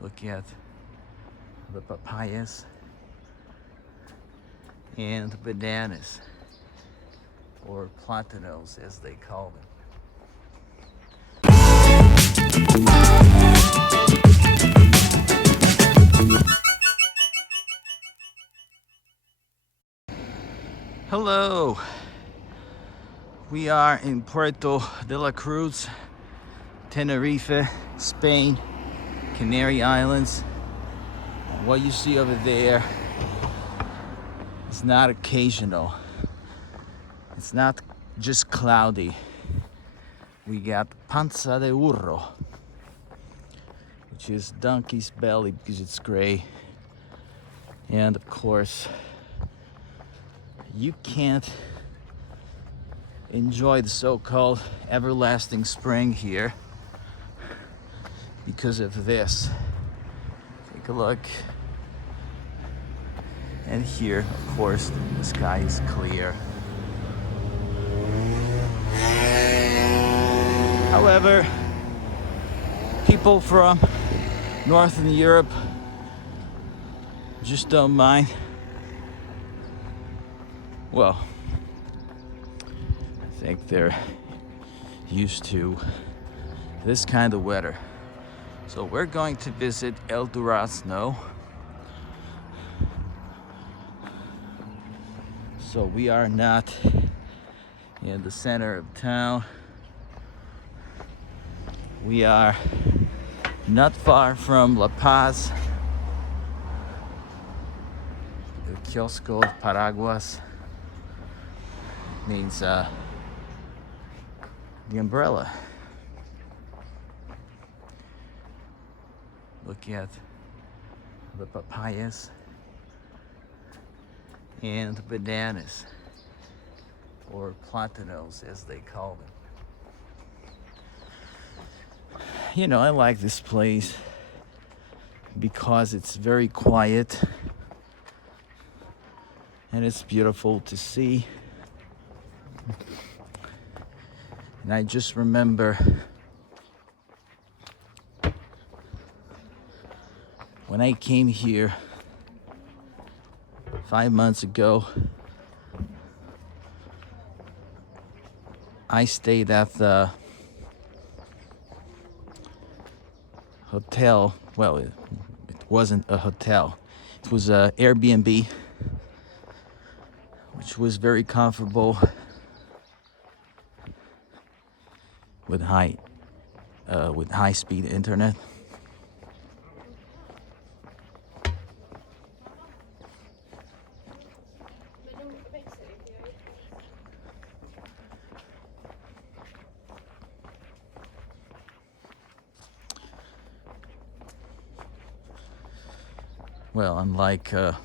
Look at the papayas and bananas, or platanos as they call them. Hello, we are in Puerto De La Cruz, Tenerife, Spain, Canary Islands. And what you see over there is not occasional. It's not just cloudy. We got panza de burro, which is donkey's belly because it's gray. And of course, you can't enjoy the so-called everlasting spring here because of this. Take a look. And here, of course, the sky is clear. However, people from Northern Europe just don't mind. Well, I think they're used to this kind of weather. So we're going to visit El Durazno. So we are not in the center of town. We are not far from La Paz, the Kiosco of Paraguas. Means the umbrella. Look at the papayas and bananas, or platanos as they call them. You know, I like this place because it's very quiet and it's beautiful to see. And I just remember when I came here 5 months ago, I stayed at the hotel. Well, it wasn't a hotel. It was a Airbnb, which was very comfortable with high-speed internet. Well, unlike Calle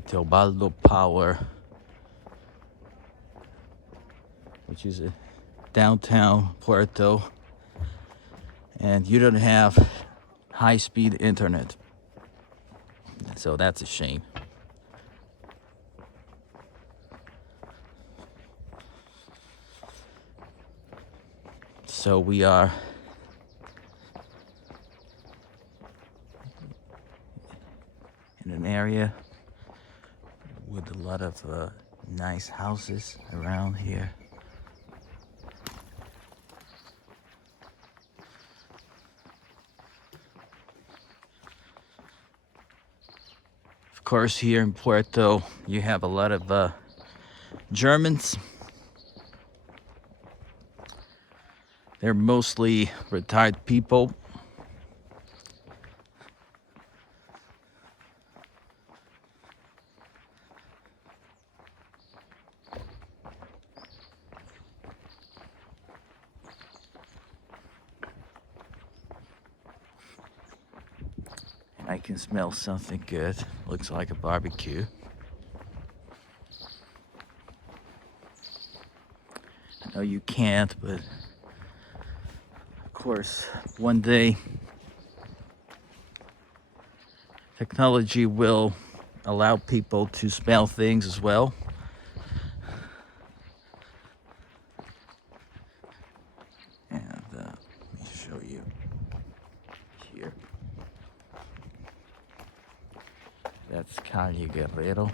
Teobaldo Power, which is a downtown Puerto, and you don't have high-speed internet. So that's a shame. So we are in an area with a lot of nice houses around here. Of course, here in Puerto, you have a lot of Germans. They're mostly retired people. I can smell something good. Looks like a barbecue. I know you can't, but of course, one day technology will allow people to smell things as well. And let me show you. here. That's Calle Guerrero.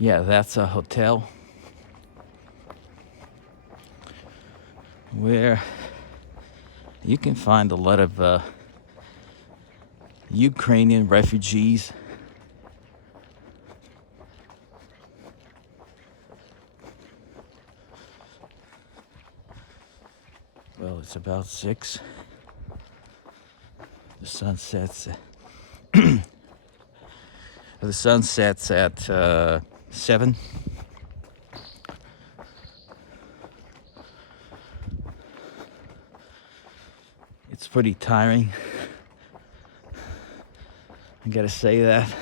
Yeah, that's a hotel where you can find a lot of Ukrainian refugees. Well, it's about 6. The sun sets. The sun sets at 7. It's pretty tiring. I gotta say that.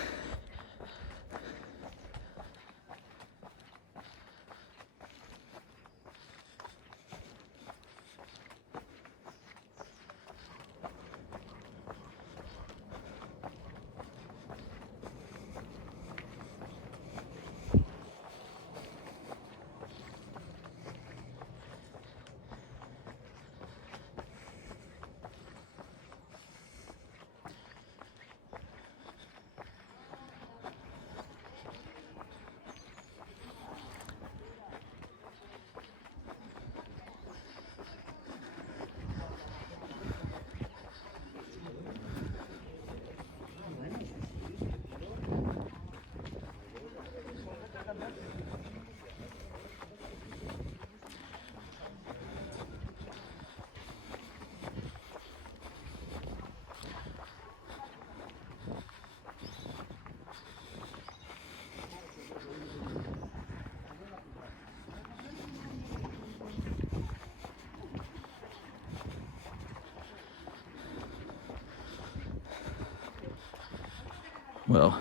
Well,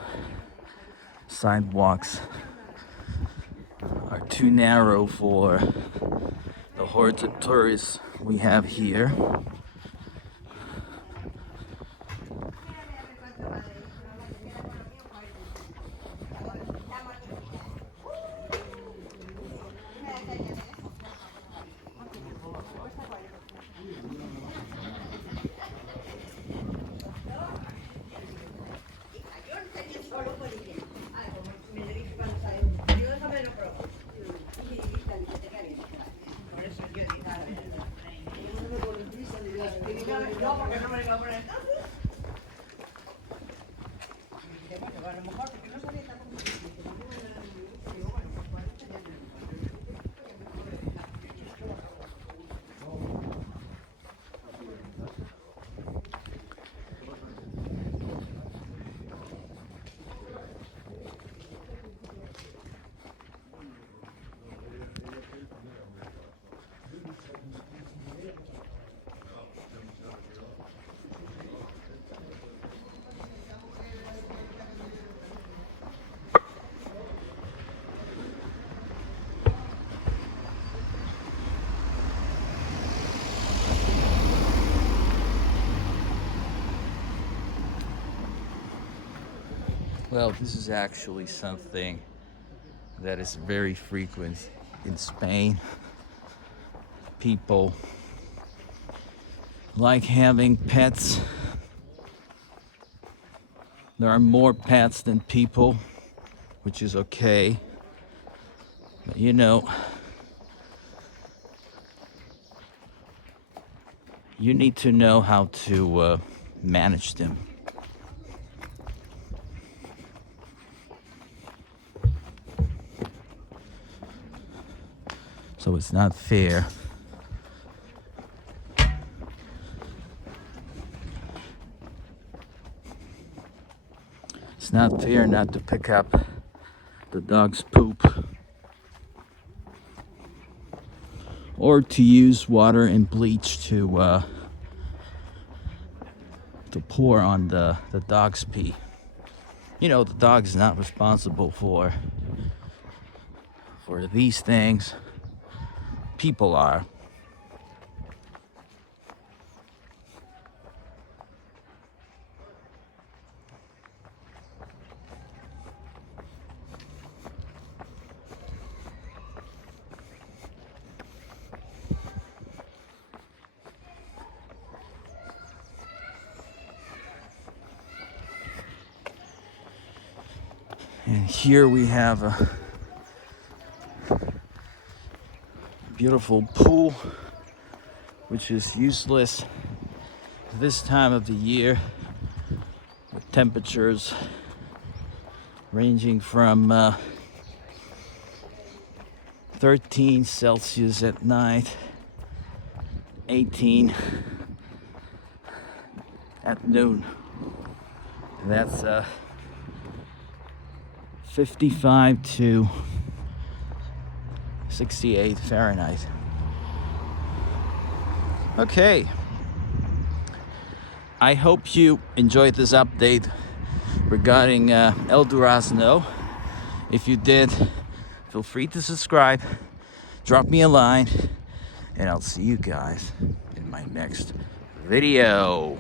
sidewalks are too narrow for the hordes of tourists we have here. Well, this is actually something that is very frequent in Spain. People like having pets. There are more pets than people, which is okay. But you know, you need to know how to manage them. So it's not fair. It's not fair not to pick up the dog's poop or to use water and bleach to pour on the dog's pee. You know, the dog's not responsible for these things. People are. And here we have a beautiful pool, which is useless this time of the year, with temperatures ranging from 13 Celsius at night, 18 at noon. That's 55 to 68 Fahrenheit. Okay. I hope you enjoyed this update regarding El Durazno. If you did, feel free to subscribe, drop me a line, and I'll see you guys in my next video.